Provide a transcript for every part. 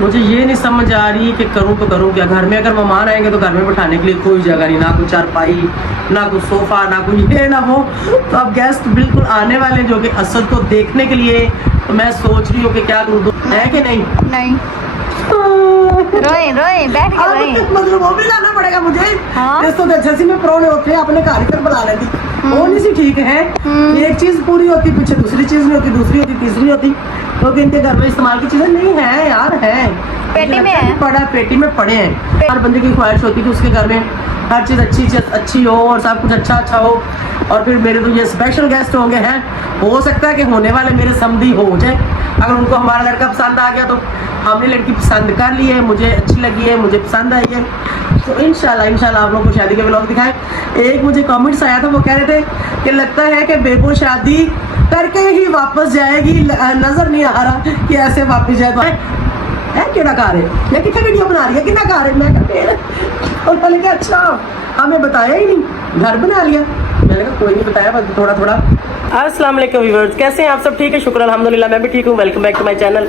मुझे ये नहीं समझ आ रही कि करूँ तो करूँ क्या। घर में अगर मेहमान आएंगे तो घर में बैठाने के लिए कोई जगह नहीं, ना कोई चारपाई, ना कोई सोफा, ना कोई ये ना वो। तो अब गेस्ट बिल्कुल आने वाले जो कि असद को देखने के लिए, तो मैं सोच रही हूँ कि क्या करूँ, है कि नहीं? नहीं रोए रोए बैठ के रोए। मतलब वो भी लाना पड़ेगा मुझे। हाँ। इस तो जैसे में प्रोने होते हैं अपने कारीगर बुला लेती, वो नहीं सी ठीक है। एक चीज पूरी होती, पीछे दूसरी चीज नहीं होती, दूसरी होती, तीसरी होती। क्योंकि इनके घर में इस्तेमाल की चीजें नहीं है यार, है पेटी में है, पड़ा पेटी में पड़े हैं। हर बंदे की ख्वाहिश होती है कि उसके घर में हर चीज अच्छी हो और सब कुछ अच्छा हो। और फिर मेरे तो ये स्पेशल गेस्ट होंगे हैं, हो सकता है कि होने वाले मेरे समधी हो जाए। अगर उनको हमारा लड़का पसंद आ गया तो हमने लड़की पसंद कर ली है, मुझे अच्छी लगी है, मुझे पसंद आई है, तो इंशाल्लाह आप लोगों को शादी के व्लॉग दिखाएं। एक मुझे कमेंट्स आया था, वो कह रहे थे कि लगता है कि बेबो शादी करके ही वापस जाएगी, नजर नहीं आ रहा कि ऐसे वापस जाए। तो है केड़ा कार है, मैं कितने वीडियो बना रही है, कितना कार है, मैं और बोले कि अच्छा हमें बताया ही नहीं, घर बना लिया। मैंने कहा कोई नहीं बताया, बस थोड़ा थोड़ा। अस्सलाम वालेकुम व्यूअर्स, कैसे हैं आप सब? ठीक है, शुक्र अल्हम्दुलिल्लाह, मैं भी ठीक हूँ। Welcome back to my channel.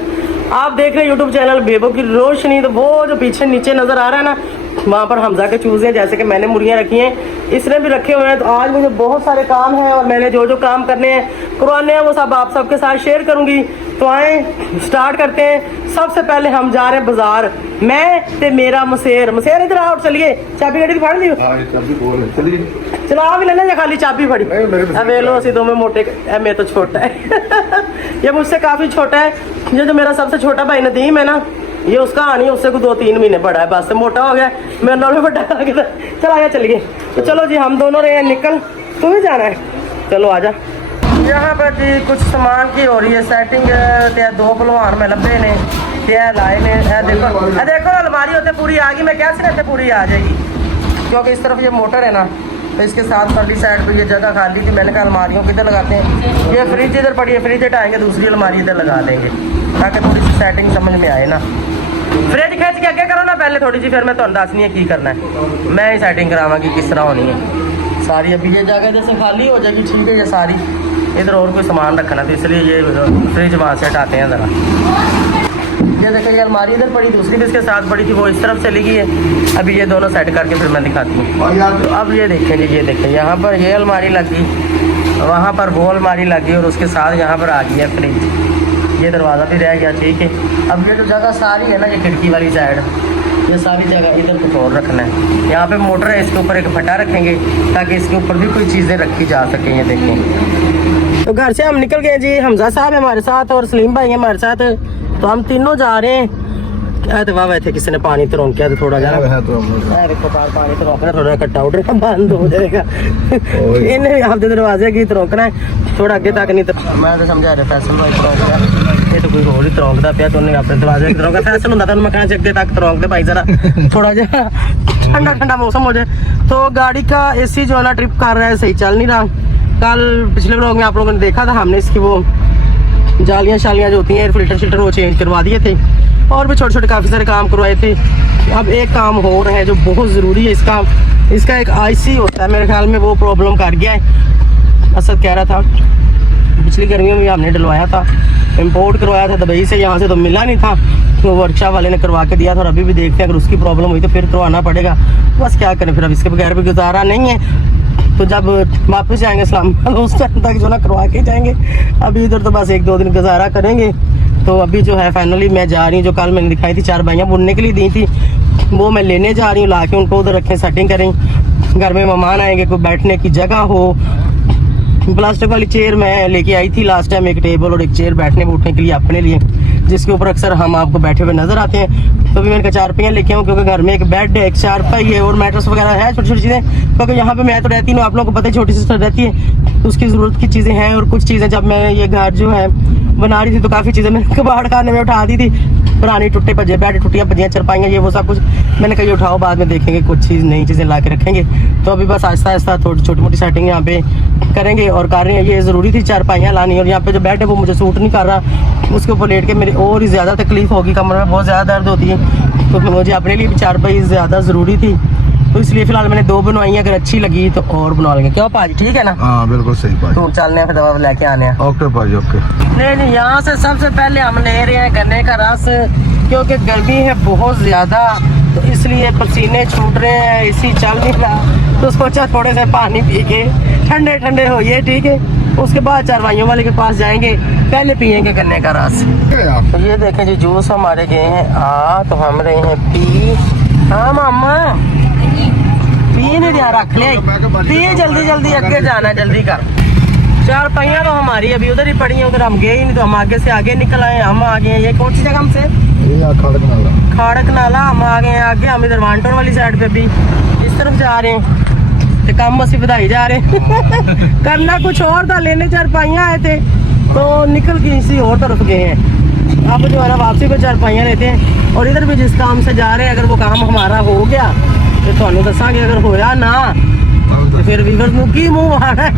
आप देख रहे हैं यूट्यूब चैनल बेबो की रोशनी। तो वो जो पीछे नीचे नजर आ रहा है ना, वहाँ पर हमजा के चूजे हैं, जैसे कि मैंने मुर्गियाँ रखी हैं, इसने भी रखे हुए हैं। तो आज मुझे बहुत सारे काम हैं और मैंने जो जो काम करने हैं करवाने हैं वो सब आप सबके साथ शेयर करूंगी। तो आए स्टार्ट करते हैं। सबसे पहले हम जा रहे हैं बाजार, मैं ते मेरा मसेर इधर आओ, चलिए चाबी गड्डी फाड़ ली, चला भी लेना या खाली चाबी फड़ी। अब लो असी दो में मोटे, मैं तो छोटा है ये मुझसे काफी छोटा है। ये जो मेरा सबसे छोटा भाई नदीम है ना, ये उसका आनी है, उससे को 2-3 महीने बड़ा है, बस से मोटा हो गया, मेरे नाल में बड़ा हो गया। चल आया चलिए। तो चलो जी हम दोनों रहे हैं निकल, तुम्हें जाना है, चलो आजा। यहाँ पर जी कुछ सामान की हो रही है सेटिंग, दो भलवान में लब्बे ने लाए ने। देखो अलमारी होते पूरी आ गई, मैं कैसे रहते पूरी आ जाएगी, क्योंकि इस तरफ ये मोटर है ना, तो इसके साथ वाली साइड पे ये जगह खाली थी। मैंने कहा अलमारियों किधर लगाते हैं, ये फ्रिज इधर पड़ी है, फ्रिज हटाएंगे, दूसरी अलमारी इधर लगा देंगे ताकि थोड़ी सी सेटिंग समझ में आए ना। फ्रिज खींच के आगे करो ना पहले थोड़ी सी, फिर मैं तो दसनी है की करना है, मैं ही सेटिंग करावांगी किस तरह होनी है सारी। अभी ये जगह जैसे खाली हो जाएगी, ठीक है, ये सारी इधर और कोई सामान रखना, तो इसलिए ये फ्रिज वहाँ से हटाते हैं ज़रा। ये देखिए ये अलमारी इधर पड़ी, दूसरी भी इसके साथ पड़ी थी, वो इस तरफ चली गई है। अभी ये दोनों सेट करके फिर मैं दिखाती हूँ। तो अब ये देखें जी, ये देखें यहाँ पर ये अलमारी लगी, वहाँ पर वो अलमारी लगी, और उसके साथ यहाँ पर आ गई है फ्रिज। ये दरवाज़ा भी रह गया, ठीक है। अब ये जो जगह सारी है ना, ये खिड़की वाली साइड, ये सारी जगह इधर कुछ और रखना है। यहाँ पे मोटर है, इसके ऊपर एक फटा रखेंगे ताकि इसके ऊपर भी कोई चीज़ें रखी जा सकें। ये देखें, तो घर से हम निकल गए जी, हमजा साहब है हमारे साथ और सलीम भाई है हमारे साथ। तो हम तीनों जा रहे हैं। तो वाह थे किसी ने पानी तो रोक किया, तो थोड़ा जा पानी तो रोकना, थोड़ा कट आउट बंद हो जाएगा इन्हें आपके दरवाजे की तो रोकना है थोड़ा आगे तक, नहीं तो मैं तो समझा रहा फैसल भाई ये तो कोई होर ही तरौंकदा पिया, तो उन्हें अपने दरवाजे तरौंका फैसल होंदा था, मैं कहा अगे तक तरौंक दे भाई जरा थोड़ा जा ठंडा मौसम हो जाए। तो गाड़ी का एसी जो है ना ट्रिप कर रहा है, सही चल नहीं रहा। कल पिछले व्लॉग में आप लोगों ने देखा था, हमने इसकी वो जालियाँ शालियाँ जो होती हैं एयर फिल्टर वो चेंज करवा दिए थे, और भी छोटे छोटे काफ़ी सारे काम करवाए थे। अब एक काम हो रहा है जो बहुत ज़रूरी है, इसका एक आईसी होता है, मेरे ख्याल में वो प्रॉब्लम कर गया है। असद कह रहा था पिछली गर्मियों में हमने डलवाया था, इंपोर्ट करवाया था दुबई से, यहाँ से तो मिला नहीं था, तो वर्कशॉप वाले ने करवा के दिया था। और अभी भी देखते हैं अगर उसकी प्रॉब्लम हुई तो फिर तो आना पड़ेगा, बस क्या करें, फिर अब इसके बगैर भी गुजारा नहीं है। तो जब वापस जाएंगे इस्लामाबाद उस टाइम तक जो ना करवा के जाएंगे, अभी इधर तो बस 1-2 दिन गुजारा करेंगे। तो अभी जो है फाइनली मैं जा रही हूँ, जो कल मैंने दिखाई थी 4 बाइयाँ बुनने के लिए दी थी, वो मैं लेने जा रही हूँ, ला के उनको उधर रखें, सेटिंग करें। घर में मेहमान आएंगे, कोई बैठने की जगह हो। प्लास्टिक वाली चेयर मैं लेके आई थी लास्ट टाइम, एक टेबल और एक चेयर बैठने बैठने के लिए अपने लिए, जिसके ऊपर अक्सर हम आपको बैठे हुए नजर आते हैं। तो भी मैंने 4 पहियाँ लेके आऊँ, क्योंकि घर में एक बेड है, एक चारपाई है और मैट्रेस वगैरह है, छोटी छोटी चीज़ें। क्योंकि यहाँ पे मैं तो रहती हूँ, आप लोगों को पता है छोटी सिस्टर रहती है, तो उसकी ज़रूरत की चीज़ें हैं। और कुछ चीज़ें जब मैं ये घर जो है बना रही थी, तो काफ़ी चीज़ें मैंने कबाड़ खाने में उठा दी थी, पुरानी टूटे भजे बेड, टूटियाँ भजियाँ चरपाइयाँ, ये वो सब कुछ मैंने कहा ये उठाओ, बाद में देखेंगे, कुछ चीज़ नई चीज़ें ला के रखेंगे। तो अभी बस आहिस्ता आहिस्ता थोड़ी छोटी मोटी सेटिंग यहाँ पे करेंगे और कर रहे हैं। ये ज़रूरी थी चारपाइयाँ लानी, और यहाँ पे जो बेड है वो मुझे सूट नहीं कर रहा, उसके ऊपर लेट के मेरी और ही ज़्यादा तकलीफ होगी, कमर में बहुत ज़्यादा दर्द होती है। तो मुझे अपने लिए भी चारपाई ज़्यादा ज़रूरी थी, तो इसलिए फिलहाल मैंने 2 बनवाई, अगर अच्छी लगी तो और बनवा लेंगे। क्यों पाजी, ठीक है ना? हाँ बिल्कुल सही पाजी। तो चलने हैं, फिर दवा लेके आने हैं। ओके पाजी, ओके। नहीं यहाँ से सबसे पहले हम ले रहे हैं गन्ने का रस, क्योंकि गर्मी है बहुत ज़्यादा, तो इसलिए पसीने छूट रहे हैं, एसी चल नहीं रहा, तो सोचा थोड़े से पानी पी के ठंडे ठंडे होइए, ठीक है। उसके बाद चारवाइयों वाले के पास जाएंगे, पहले पियेंगे गन्ने का रस। तो ये देखें जी, जूस हमारे गए हैं तो हम रहे हैं पी। हाँ मामा पी नहीं दिया, रख लिया पी, जल्दी जल्दी अगे जाना, जल्दी कर। चार पहिया तो हमारी अभी उधर ही पड़ी है, उधर हम गए ही नहीं, तो हम आगे से आगे निकल आए, हम आ गए। ये कौन सी जगह हमसे? खाड़क नाला। हम आ गए आगे, हम इधर वानटोर वाली साइड पे भी इस तरफ जा रहे हैं, तो काम बस ਵਧਾਈ जा रहे हैं। करना कुछ और था, लेने चारपाइयाँ आए थे तो निकल के किसी और तरफ गए हैं। अब जो है ना वापसी पे चारपाइयाँ लेते हैं, और इधर भी जिस काम से जा रहे हैं, अगर वो काम हमारा हो गया तो थानू दसांगे, अगर होया ना तो फिर भी मुकी मुँह आना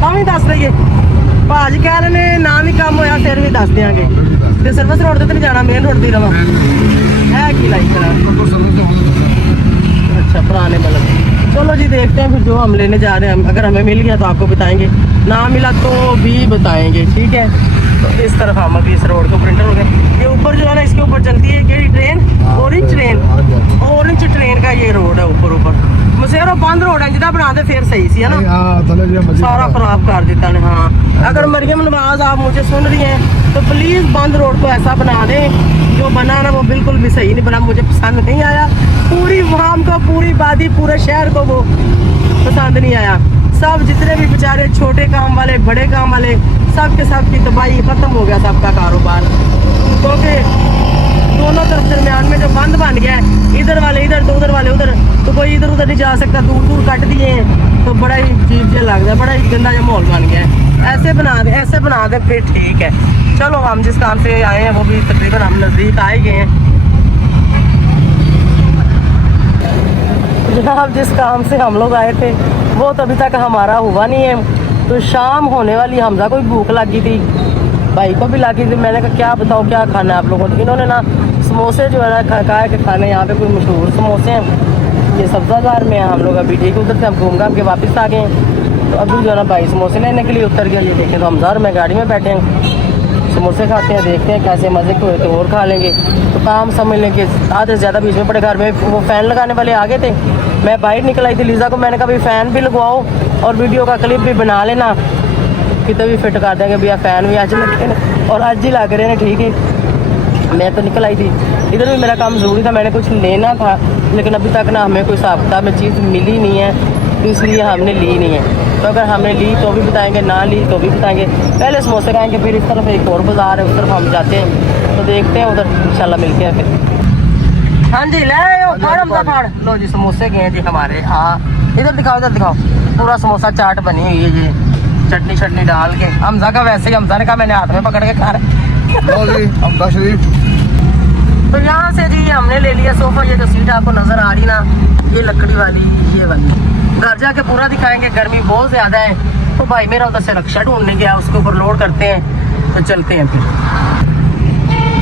ਤਾਂ ਵੀ ਦੱਸ ਦਈਏ। ਭਾਜੀ ਕਹਿ ਰਹੇ ਨੇ ਨਾ ਵੀ ਕੰਮ ਹੋਇਆ ਫਿਰ ਵੀ ਦੱਸ ਦਿਆਂਗੇ। ਤੇ ਸਰਵਿਸ ਰੋਡ ਤੇ ਤਾਂ ਨਹੀਂ ਜਾਣਾ, ਮੇਨ ਰੋਡ ਤੇ ਰਵਾਂ है की लाइक करा। अच्छा पुराने मतलब, चलो जी देखते हैं फिर जो हम लेने जा रहे हैं। अगर हमें मिल गया तो आपको बताएंगे, ना मिला तो भी बताएंगे, ठीक है। तो इस तरफ हम अभी इस रोड के ऊपर इंटर हो गए। ये ऊपर जो है ना, इसके ऊपर चलती है क्या train? Orange train, orange train का ये रोड है ऊपर ऊपर। मसेरो बंद रोड है, जिदा बना दे फिर सही सी है ना, सारा खराब कर देता ने। हाँ अगर मरियम नवाज आप मुझे सुन रही हैं तो प्लीज़ बंद रोड को ऐसा बना दें, जो बना ना वो बिल्कुल भी सही नहीं बना, मुझे पसंद नहीं आया। पूरी वाम को, पूरी बादी, पूरे शहर को वो पसंद नहीं आया। सब जितने भी बेचारे छोटे काम वाले, बड़े काम वाले, सब के सब की तबाही, ख़त्म हो गया सबका कारोबार। क्योंकि दोनों तरफ दरमियान में जो बंद बन गया है, इधर वाले इधर तो उधर वाले उधर, तो कोई इधर उधर नहीं जा सकता, दूर दूर कट दिए हैं, तो बड़ा ही अजीब से लगता है, बड़ा ही गंदा जो माहौल बन गया है। ऐसे बना दे फिर ठीक है। चलो हम जिस काम से आए हैं वो भी तकरीबन हम नज़दीक आए गए हैं। जनाब जिस काम से हम लोग आए थे वो तो अभी तक हमारा हुआ नहीं है। तो शाम होने वाली, हमजा को भी भूख लगी थी, भाई को भी लगी थी। मैंने कहा क्या बताओ क्या खाना है आप लोगों को। इन्होंने ना समोसे जो है ना कहा है कि खाने यहाँ पे कोई मशहूर समोसे हैं, ये सब्ज़ाबार में है। हम लोग अभी ठीक उधर से हम घूम घाम के वापस आ गए हैं। तो अभी जो है ना भाई समोसे लेने के लिए उतर गया। ये देखें तो हमजा और मैं गाड़ी में बैठे हैं, समोसे खाते हैं, देखते हैं कैसे मज़े के हुए तो और खा लेंगे। तो काम समझ लेंगे, आधे से ज़्यादा बीच में पड़े। घर में वो फ़ैन लगाने वाले आ गए थे, मैं बाहर निकल आई थी लीज़ा को, मैंने कहा भाई फ़ैन भी लगवाओ और वीडियो का क्लिप भी बना लेना, कितने भी फिट कर देंगे भैया। फ़ैन भी आज लगे और आज ही लग रहे हैं, ठीक है। मैं तो निकल आई थी, इधर भी मेरा काम ज़रूरी था, मैंने कुछ लेना था, लेकिन अभी तक ना हमें कोई हिसाब किताब में चीज़ मिली नहीं है, तो इसलिए हमने ली नहीं है। तो अगर हमने ली तो भी बताएंगे, ना ली तो भी बताएंगे। पहले समोसे खाएंगे, फिर इस तरफ एक और बाज़ार है, उस तरफ हम जाते हैं, तो देखते हैं उधर इंशाल्लाह मिलते हैं फिर। हाँ जी ले फाड़ लो जी, समोसे गए हैं जी हमारे। हाँ इधर दिखाओ, पूरा समोसा चाट बनी हुई है जी, चटनी शटनी डाल के। हमजा का वैसे ही, हमजा ने कहा मैंने हाथ में पकड़ के खा रहे। तो यहाँ से जी हमने ले लिया सोफा। ये जो सीट आपको नजर आ रही ना, ये लकड़ी वाली, ये वाली। घर जाके पूरा दिखाएंगे, गर्मी बहुत ज्यादा है। तो भाई मेरा उधर से रक्षा ढूंढने गया, उसके ऊपर लोड करते हैं, तो चलते हैं फिर।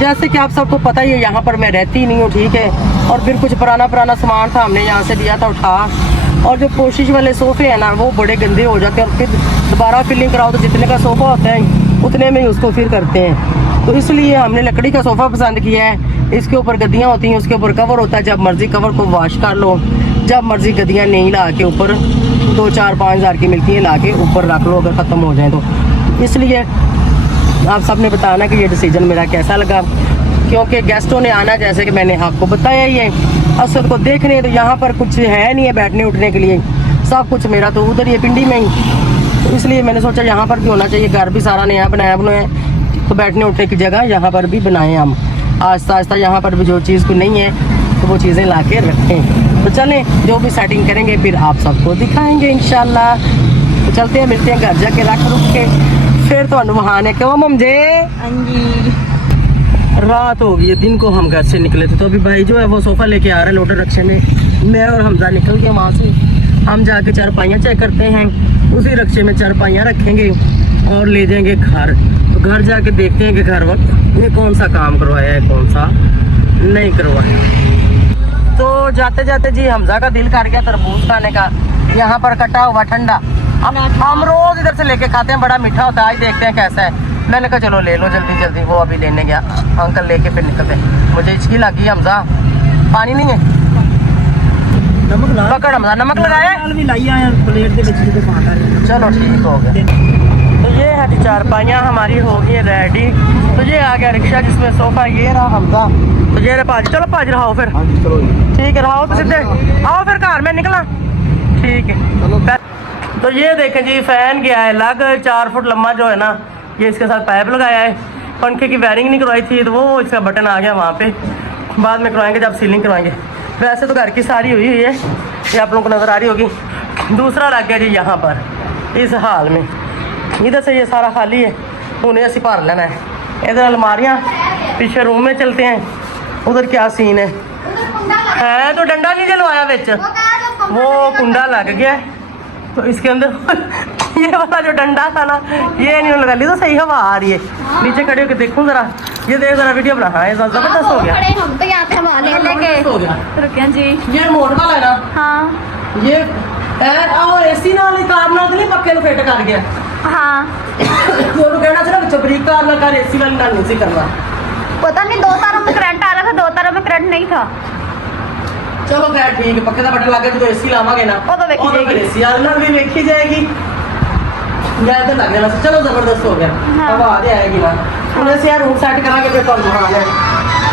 जैसे कि आप सबको पता ही है, यहाँ पर मैं रहती नहीं हूँ, ठीक है। और फिर कुछ पुराना सामान था, हमने यहाँ से दिया था उठा। और जो कोशिश वाले सोफे हैं ना, वो बड़े गंदे हो जाते हैं, और फिर दोबारा फिलिंग कराओ तो जितने का सोफा होता है उतने में ही उसको फिर करते हैं। तो इसलिए हमने लकड़ी का सोफा पसंद किया है। इसके ऊपर गद्दियाँ होती हैं, उसके ऊपर कवर होता है, जब मर्जी कवर को वॉश कर लो, जब मर्जी गद्दियाँ नहीं ला के ऊपर 2-4-5 हज़ार की मिलती है, ला के ऊपर रख लो अगर ख़त्म हो जाए तो। इसलिए आप सब ने बताना कि ये डिसीजन मेरा कैसा लगा, क्योंकि गेस्टों ने आना, जैसे कि मैंने आपको बताया ही है। असद को देखने तो यहाँ पर कुछ है नहीं है बैठने उठने के लिए, सब कुछ मेरा तो उधर ही पिंडी में ही। तो इसलिए मैंने सोचा यहाँ पर भी होना चाहिए, घर भी सारा नया बनाया तो बैठने उठने की जगह यहाँ पर भी बनाएं हम। आहिस्ता आहिस्ता यहाँ पर भी जो चीज़ को नहीं है तो वो चीज़ें ला के रखें। तो चलें, जो भी सेटिंग करेंगे फिर आप सबको दिखाएंगे इंशाल्लाह। तो चलते हैं, मिलते हैं घर जाके रख रुक के फिर। तो वहाँ ने क्यों ममजे रात हो गई है, दिन को हम घर से निकले थे। तो अभी भाई जो है वो सोफ़ा लेके आ रहा है लोटर रक्शे में। मैं और हमजा निकल के वहाँ से हम जाके चारपाइयाँ चेक करते हैं, उसी रक्शे में चारपाइयाँ रखेंगे और ले जाएंगे घर। तो घर जाके देखते हैं कि घर वक्त ये कौन सा काम करवाया है, कौन सा नहीं करवाया। तो जाते जाते जी हमजा का दिल कर गया तरबूज खाने का, यहाँ पर कटा हुआ ठंडा। हम रोज इधर से लेके खाते हैं, बड़ा मीठा होता है। आज देखते हैं कैसा है। मैंने कहा चलो ले लो जल्दी जल्दी। वो अभी लेने गया, अंकल लेके फिर निकलते। मुझे इसकी लगी हमजा, पानी नहीं है नमक ला पकड़ हमजा, नमक लगाया है? ਨਾਲ ਵੀ ਲਾਈ ਆ ਪਲੇਟ ਦੇ ਵਿੱਚ ਜਿਹਦੇ ਪਾਉਂਦਾ ਰਿਹਾ। चलो ठीक हो गया। तो ये है जी चारपाइयाँ हमारी हो गई रेडी। तो ये आ गया रिक्शा जिसमें सोफा, ये रहा हमजा। तो ये रहा पाजी, चलो पाजी रहाओ फिर। हाँ जी चलो ठीक है रहाओ तो सीधे आओ फिर घर में निकला। ठीक है। तो ये देखें जी फैन गया है लग, 4 फुट लंबा जो है ना, ये इसके साथ पाइप लगाया है। पंखे की वायरिंग नहीं करवाई थी तो वो इसका बटन आ गया वहाँ पे, बाद में करवाएंगे जब सीलिंग करवाएंगे। वैसे तो घर की सारी हुई है, ये आप लोगों को नज़र आ रही होगी। दूसरा लग गया जी यहाँ पर इस हाल में, इधर से ये सारा खाली है, उन्हें ऐसे भर लेना है। इधर अलमारियाँ, पीछे रूम में चलते हैं, उधर क्या सीन है तो डंडा नहीं जलवाया बिच, वो कुंडा लग गया है। तो इसके अंदर ये वाला जो डंडा था ना, ये नहीं लगा ली तो सही हवा आ रही है। नीचे खड़े होकर देखूँ जरा, ये देख जरा वीडियो बना। हाँ ये जबरदस्त हो गया, खड़े हम तो यहाँ पे हवा ले लेके हो गया। रुकिया जी। ये मोड़ वाला है ना, हाँ ये और एसी नाल कार नाल नहीं पक्के ਨੂੰ ਫਿੱਟ ਕਰ ਗਿਆ। हाँ ਉਹਨੂੰ ਕਹਿਣਾ ਸੀ ਨਾ ਵਿੱਚੋਂ ਬਰੀਕ ਕਾਰ ਨਾਲ ਕਰ, एसी वाली ਨਾਲ नहीं ਸੀ करना। पता नहीं 2 तारों में करंट आ रहा था, 2 तारों में करंट नहीं था। चलो खैर ठीक है, पक्के का बटन लगे तो एसी लावांगे ना, वो तो देखी जाएगी। एसी वाला भी देखी जाएगी। यार तो लगने वाला, चलो जबरदस्त हो गया। हाँ। अब आ जाएगी ना, उन्हें से यार रूम सेट कराके फिर तो है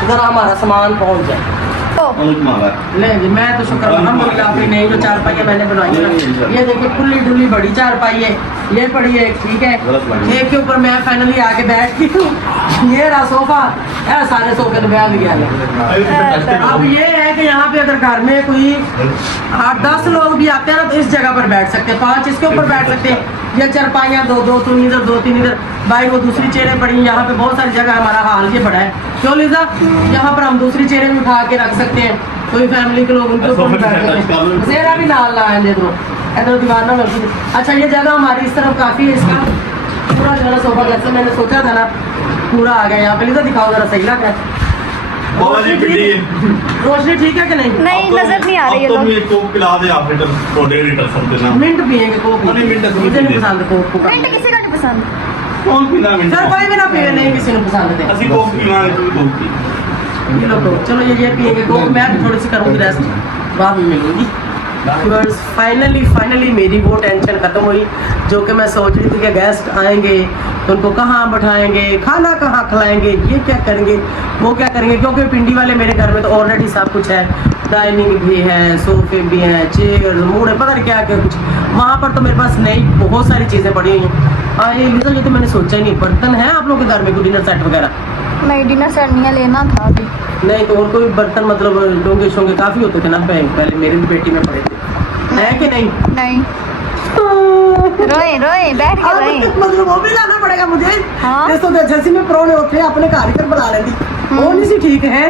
जरा हमारा सामान पहुंच जाए। तो नहीं जी मैं तो शुक्र अल्हम्दुलिल्लाह अपनी नई जो चारपाई मैंने बनाई है, ये देखिए खुली डुली बड़ी चारपाई है, ये पड़ी है ठीक है। एक के ऊपर मैं फाइनली आके बैठ गई हूँ। ये रहा सोफा, सारे सोफे तो ब्याह गया है। अब ये है कि यहाँ पे अगर घर में कोई 8-10 लोग भी आते हैं ना, तो इस जगह पर बैठ सकते हैं, 5 इसके ऊपर बैठ सकते हैं। ये चारपाइयाँ 2-2 तुम इधर 2-3 इधर, भाई वो दूसरी चेयरें पड़ी हैं। यहाँ पे बहुत सारी जगह, हमारा हाल ये बड़ा है क्यों लीजा, यहाँ पर हम दूसरी चेयरें भी उठा के रख सकते हैं, कोई फैमिली के लोग उनके ऊपर भी बैठ सकते हैं। जेरा भी नाल लाए दे दो, इधर दीवार ना मिलती। अच्छा ये जगह हमारी इस तरफ काफ़ी है, इसका पूरा जो है सोफा जैसे मैंने सोचा था ना पूरा आ गया यहाँ पे। लीजा दिखाओ जरा, सही लग रहा है? रोशनी ठीक है कि नहीं? नहीं नजर नहीं आ रही है तो ये कोक पिला दे आप लीटर तो 1.5 लीटर समझे ना। मिंट पिएंगे कोक, नहीं, मिंट तो मुझे नहीं नहीं पसंद कोक। मिंट किसी का नहीं पसंद। कौन पीना मिंट सर कोई भी ना पिए, नहीं किसी को पसंद है। ਅਸੀਂ ਕੋਕ ਪੀਣਾ ਹੈ ਤੁਸੀਂ ਕੋਕ ਪੀ ये लो कोक, चलो ये पिएंगे कोक, मैं भी थोड़ी सी करूँगी रेस्ट, बाद में मिलूंगी। फाइनली मेरी वो टेंशन खत्म हुई जो कि मैं सोच रही थी कि गेस्ट आएंगे तो उनको कहाँ बैठाएंगे, खाना कहाँ खिलाएंगे, ये क्या करेंगे वो क्या करेंगे, क्योंकि पिंडी वाले मेरे घर में तो ऑलरेडी सब कुछ है, डाइनिंग भी है, सोफे भी हैं, चेयर मूड पता नहीं क्या क्या कुछ। वहाँ पर तो मेरे पास नई बहुत सारी चीज़ें पड़ी हुई हैं। ये तो मैंने सोचा ही नहीं। बर्तन है आप लोगों के घर में कोई डिनर सेट वगैरह? नहीं डिनर सेट नहीं है, लेना था अभी। नहीं तो और कोई बर्तन मतलब डोंगे शोंगे काफ़ी होते थे ना पहले, मेरे भी बेटी में पड़े थे, है कि नहीं? नहीं रोए रोए बैठ के रोए। मतलब वो भी लाना पड़ेगा मुझे। हाँ। जैसे तो जैसे में प्रोने होते हैं अपने कारीगर बुला लेती, वो नहीं सी ठीक है।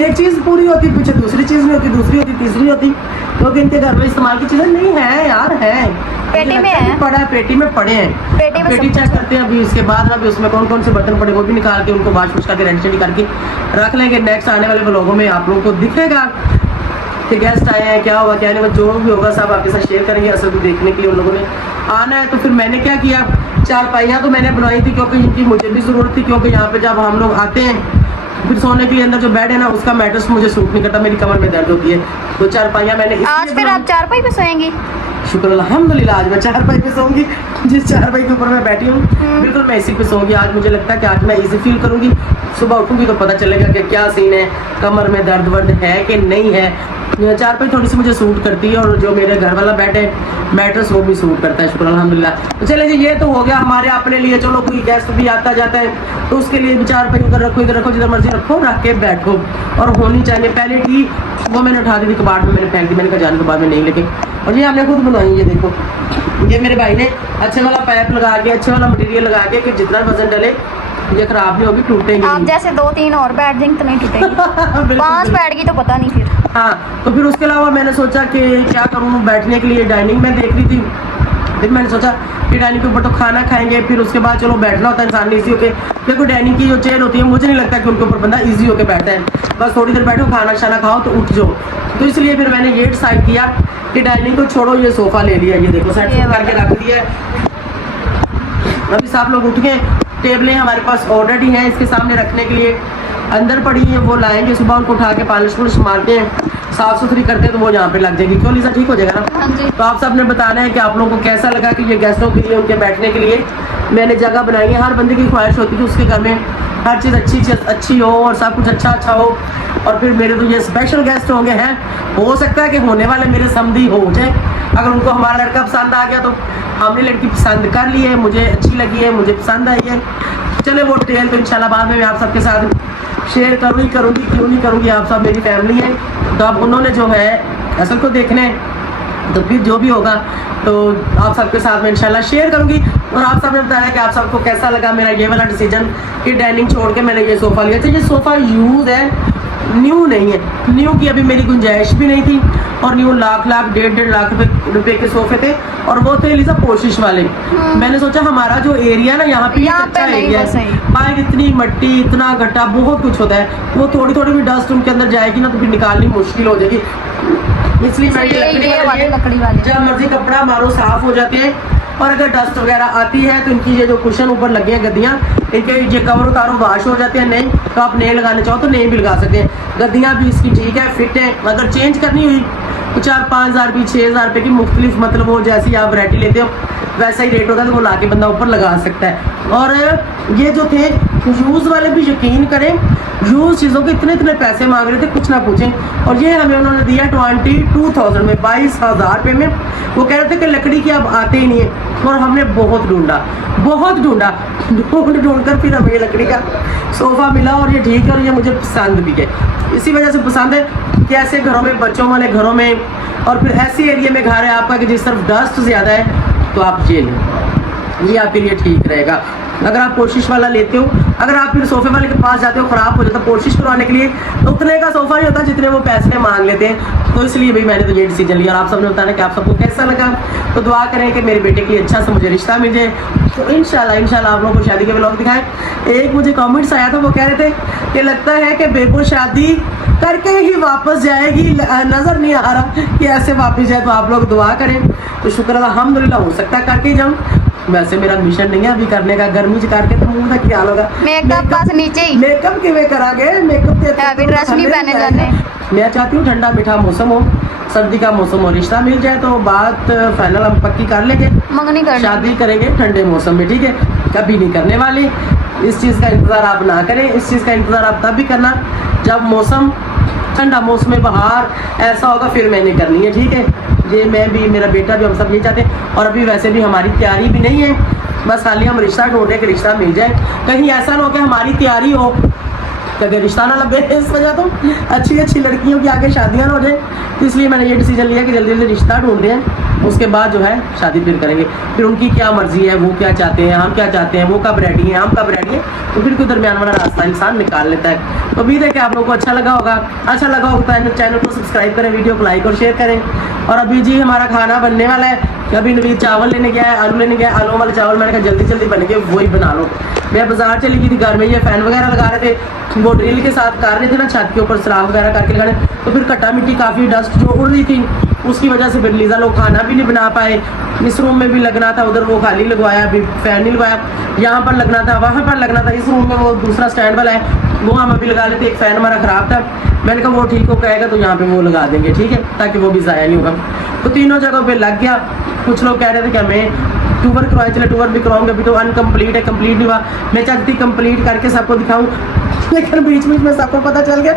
एक चीज पूरी होती पीछे दूसरी चीज नहीं होती, दूसरी होती तीसरी होती, क्योंकि इनके घर में इस्तेमाल की चीजें नहीं है यार, है पेटी में है, पड़ा है, पेटी में पड़े हैं। पेटी में पेटी सब चेक करते हैं अभी, इसके बाद अभी उसमें कौन कौन से बर्तन पड़े वो भी निकाल के उनको वाश वुश करके रेडी करके रख लेंगे। नेक्स्ट आने वाले व्लॉगों में आप लोगों को दिखेगा कि गेस्ट आए हैं, क्या हुआ क्या नहीं, जो भी होगा सब आपके साथ शेयर करेंगे। असल तो देखने के लिए उन लोगों ने आना है। तो फिर मैंने क्या किया, चारपाइयाँ तो मैंने बनाई थी क्योंकि इनकी मुझे भी ज़रूरत थी, क्योंकि यहाँ पे जब हम लोग आते हैं फिर सोने के लिए अंदर जो बेड है ना उसका मैट्रेस मुझे सूट नहीं करता, मेरी कमर में दर्द होती है। तो चारपाइयाँ मैंने आज फिर आप चारपाई पे सोएंगी? शुक्र अल्हम्दुलिल्लाह आज मैं चारपाई पे सोऊंगी, जिस चारपाई के ऊपर मैं बैठी हूँ बिल्कुल मैं इसी पे सोऊंगी। आज मुझे लगता है कि आज मैं इजी फील करूँगी, सुबह उठूंगी तो पता चलेगा कि क्या सीन है, कमर में दर्द वर्द है कि नहीं है। चारपाई थोड़ी सी मुझे सूट करती है और जो मेरे घर वाला बेड है मैट्रेस वो भी सूट करता है, शुक्र अल्हम्दुलिल्लाह। तो चले जी ये तो हो गया हमारे अपने लिए। चलो कोई गेस्ट भी आता जाता है तो उसके लिए भी चारपाई उधर रखो इधर रखो, जिधर मर्जी रखो, रख के बैठो। और होनी चाहिए पहले की वो मैंने उठा दी थी कबाड़ में, मैंने फेंक दी, मैंने कहा जाने के बाद में नहीं लेके। और ये हमने खुद बनाई, ये देखो ये मेरे भाई ने अच्छे वाला पाइप लगा के अच्छे वाला मटेरियल लगा के कि जितना वजन डले ये खराब नहीं होगी, टूटेंगे आप जैसे 2-3 और बैठ जाएंगे तो नहीं टूटेंगे। 5 बैठ गई तो पता नहीं फिर। हाँ तो फिर उसके अलावा मैंने सोचा कि क्या करूँ, बैठने के लिए डाइनिंग में देख रही थी, फिर मैंने सोचा कि डाइनिंग के ऊपर तो खाना खाएंगे, फिर उसके बाद चलो बैठना होता है इंसान ने इजी होके। देखो डाइनिंग की जो चेयर होती है मुझे नहीं लगता कि उनके ऊपर बंदा इजी होके बैठता है, बस थोड़ी देर बैठो खाना शाना खाओ तो उठ जाओ। तो इसलिए फिर मैंने ये डिसाइड किया कि डाइनिंग को छोड़ो, ये सोफ़ा ले लिया, ये देखो सेट करके रख दिया है। अभी सब लोग उठ गए टेबलें हमारे पास ऑलरेडी हैं इसके सामने रखने के लिए, अंदर पड़ी है, वो लाएंगे सुबह उनको उठा के पॉलिश पुलिश मारते हैं, साफ सुथरी करते हैं तो वो यहाँ पे लग जाएगी। क्यों लीजा, ठीक हो जाएगा ना? हाँ जी। तो आप सबने बताना है कि आप लोगों को कैसा लगा कि ये गेस्टों के लिए, उनके बैठने के लिए मैंने जगह बनाई है। हर बंदे की ख्वाहिश होती है कि उसके घर में हर चीज़ अच्छी हो और सब कुछ अच्छा हो। और फिर मेरे तो ये स्पेशल गेस्ट होंगे हैं, हो सकता है कि होने वाले मेरे समधी हो जाए। अगर उनको हमारा लड़का पसंद आ गया तो हमने लड़की पसंद कर ली है, मुझे अच्छी लगी है, मुझे पसंद आई है। चले वो डिटेल तो इंशाल्लाह बाद में मैं आप सबके साथ शेयर करूँगी, क्यों नहीं करूँगी, आप सब मेरी फैमिली है। तो अब उन्होंने जो है असल को देखने हैं, तो फिर जो भी होगा तो आप सबके साथ में इंशाल्लाह शेयर करूँगी। और आप सबने बताया कि आप सबको कैसा लगा मेरा ये वाला डिसीजन कि डाइनिंग छोड़ के मैंने ये सोफ़ा लिया। तो ये सोफ़ा यूज़ है, न्यू नहीं है। न्यू की अभी मेरी गुंजाइश भी नहीं थी, और न्यू लाख डेढ़ लाख रुपए के सोफे थे, और वो थे लिसा पोशिश वाले। मैंने सोचा हमारा जो एरिया ना यहाँ पे अच्छा एरिया है, बाहर इतनी मट्टी, इतना गड्ढा, बहुत कुछ होता है, वो थोड़ी थोड़ी भी डस्ट उनके अंदर जाएगी ना तो फिर निकालनी मुश्किल हो जाएगी। इसलिए मैं ये लकड़ी वाले जब मर्जी कपड़ा मारो साफ हो जाते हैं। और अगर डस्ट वगैरह आती है तो इनकी ये जो कुशन ऊपर लगे हैं गद्दियाँ, इनके ये कवर उतारो वाश हो जाते हैं। नहीं तो आप नए लगाने चाहो तो नए भी लगा सकते हैं। गद्दियाँ भी इसकी ठीक है, फिट है। अगर चेंज करनी हुई तो 4-5 हज़ार की 6 हज़ार रुपये की मुख्तलिफ, मतलब वो जैसी आप वैरायटी लेते हो वैसा ही रेट होता है, तो वो ला के बंदा ऊपर लगा सकता है। और ये जो थे यूज़ वाले भी यकीन करें, यूज़ चीज़ों के इतने पैसे मांग रहे थे, कुछ ना पूछें। और ये हमें उन्होंने दिया 22,000 में, 22,000 रुपये में। वो कह रहे थे कि लकड़ी की अब आते ही नहीं है, और हमने बहुत ढूंढा ढूंढ कर फिर हमें ये लकड़ी का सोफ़ा मिला, और ये ठीक है, और ये मुझे पसंद भी है। इसी वजह से पसंद है कि ऐसे घरों में, बच्चों वाले घरों में, और फिर ऐसे एरिया में घर है आपका कि जिस तरफ डस्ट ज़्यादा है, तो आप ये लें, ये आपके लिए ठीक रहेगा। अगर आप कोशिश वाला लेते हो, अगर आप फिर सोफे वाले के पास जाते हो, ख़राब हो जाता है कोशिश करवाने के लिए, तो उतने का सोफ़ा नहीं होता जितने वो पैसे मांग लेते हैं। तो इसलिए भी मैंने तो ये डिसीजन लिया। और आप सबने बताना कि आप सबको कैसा लगा, तो दुआ करें कि मेरे बेटे के लिए अच्छा सा मुझे रिश्ता मिल जाए। तो इंशाल्लाह आप लोगों को शादी के व्लॉग दिखाएं। एक मुझे कमेंट्स आया था, वो कह रहे थे कि लगता है कि बेबो शादी करके ही वापस जाएगी, नज़र नहीं आ रहा कि ऐसे वापस जाए। तो आप लोग दुआ करें। तो शुक्र अल्हम्दुलिल्लाह, हो सकता है करके जाऊँ। वैसे मेरा मिशन नहीं है अभी करने का, गर्मी च करके तो मुंह का क्या होगा, मेकअप पास नीचे ही, मेकअप किवे करांगे, मेकअप हैवी ड्रेस नहीं पहने जाने। मैं चाहती हूँ ठंडा मीठा मौसम हो, सर्दी का मौसम हो, रिश्ता मिल जाए तो बात फाइनल हम पक्की कर लेंगे, मंगनी कर शादी करेंगे ठंडे मौसम में, ठीक है। कभी नहीं करने वाले, इस चीज़ का इंतज़ार आप ना करें। इस चीज़ का इंतज़ार आप तब भी करना जब मौसम ठंडा, मौसम बहार ऐसा होगा, फिर मैंने करनी है, ठीक है। ये मैं भी, मेरा बेटा भी, हम सब ये चाहते हैं। और अभी वैसे भी हमारी तैयारी भी नहीं है, बस खाली हम रिश्ता ढूंढे कि रिश्ता मिल जाए। कहीं ऐसा ना हो कि हमारी तैयारी हो कि अगर रिश्ता ना लगे, इस वजह तो अच्छी लड़कियों की आगे शादियाँ ना हो जाए। तो इसलिए मैंने ये डिसीजन लिया कि जल्दी जल्दी रिश्ता ढूंढ रहे हैं, उसके बाद जो है शादी फिर करेंगे। फिर उनकी क्या मर्जी है, वो क्या चाहते हैं, हम क्या चाहते हैं, वो कब रेडी है, हम कब रेडी है, तो फिर कोई दरमियान वाला रास्ता इंसान निकाल लेता है। तो उम्मीद है कि आप लोगों को अच्छा लगा होगा तो चैनल को सब्सक्राइब करें, वीडियो को लाइक और शेयर करें। और अभी जी हमारा खाना बनने वाला है। अभी नवीद चावल लेने गया है, आलू लेने गया है, आलू वाले चावल मैंने कहा जल्दी बन गए, वही बना लो। मैं बाजार चली गई थी, घर में ये फैन वगैरह लगा रहे थे, वो ड्रिल के साथ कर रहे थे ना, छत के ऊपर सराख वगैरह करके लगाने, तो फिर कट्टा मिट्टी काफ़ी डस्ट जो उड़ रही थी, उसकी वजह से फिर लीजा लोग खाना भी नहीं बना पाए। इस रूम में भी लगना था, उधर वो खाली लगवाया, अभी फैन नहीं लगवाया, यहाँ पर लगना था, वहाँ पर लगना था। इस रूम में वो दूसरा स्टैंड वाला है, वो हम अभी लगा लेते। एक फ़ैन हमारा ख़राब था, मैंने कहा वो ठीक हो कहेगा तो यहाँ पे वो लगा देंगे, ठीक है, ताकि वो भी ज़ाया नहीं होगा। तो तीनों जगहों पे लग गया। कुछ लोग कह रहे थे कि हमें टूवर करवाए, चले टूवर भी करवाऊंगे, अभी तो अनकम्प्लीट है, कंप्लीट नहीं हुआ। मैं चाहती थी कंप्लीट करके सबको दिखाऊं, लेकिन बीच में सबको पता चल गया।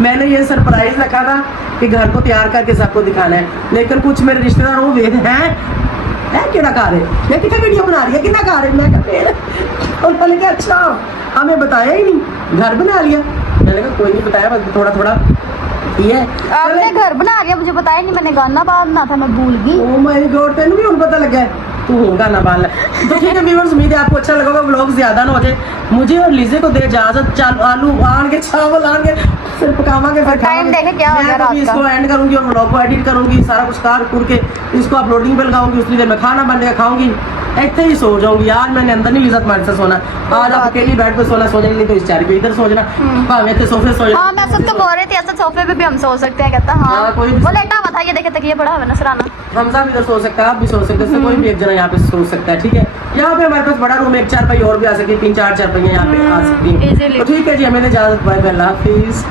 मैंने ये सरप्राइज रखा था कि घर को तैयार करके सबको दिखाना है, लेकिन कुछ मेरे रिश्तेदार वो वेद हैं क्या कार है, मैं कितना वीडियो बना रही है, कितना कार है, मैं कहते और बोले कि अच्छा हमें बताया ही नहीं, घर बना लिया। मैंने कहा कोई नहीं बताया, बस थोड़ा ये आपने घर बना लिया, मुझे बताया नहीं, मैंने गाना बांधना था, मैं भूल गई। ओ माय गॉड, तेन भी पता लगा है तू होगा ना बाल। तो ठीक है व्यूअर्स, उम्मीद है आपको अच्छा लगा होगा, व्लॉग ज्यादा ना हो जाए। मुझे और लीजे को दे इजाजत, चालू आलू आन के चावल आन के फिर पकावांगे, फिर टाइम देखे क्या हो गया रात का। इसको एंड करूंगी और व्लॉग को एडिट करूंगी, सारा कुछ कर के इसको अपलोडिंग पे लगाऊंगी, उसकी देर में खाना बनने का खाऊंगी, ऐसे ही सो जाऊंगी। यार मैंने अंदर नहीं लीजा तुम्हारे से सोना, आज आप अकेली बेड पे सोना, सो जाएंगे तो इस चार पे इधर सो जाना, भावे थे सोफे सो जाना। हाँ मैं सब तो बोल रहे थे ऐसा सोफे पे भी हम सो सकते हैं, कहता हाँ कोई वो लेटा हुआ था बड़ा, ये देखे तकिया बड़ा है ना सराना। हमजा भी इधर सो सकता है, आप भी सो सकते हैं, कोई भी एक जना यहाँ पे सो सकता है, ठीक है। यहाँ पे हमारे पास बड़ा रूम, एक चारपाई और भी आ सकती है, 3-4 चारपाइयाँ यहाँ पे आ सकती Easily. है। तो ठीक है जी, हमें इजाजत, बाय बाय, अल्लाह हाफिज।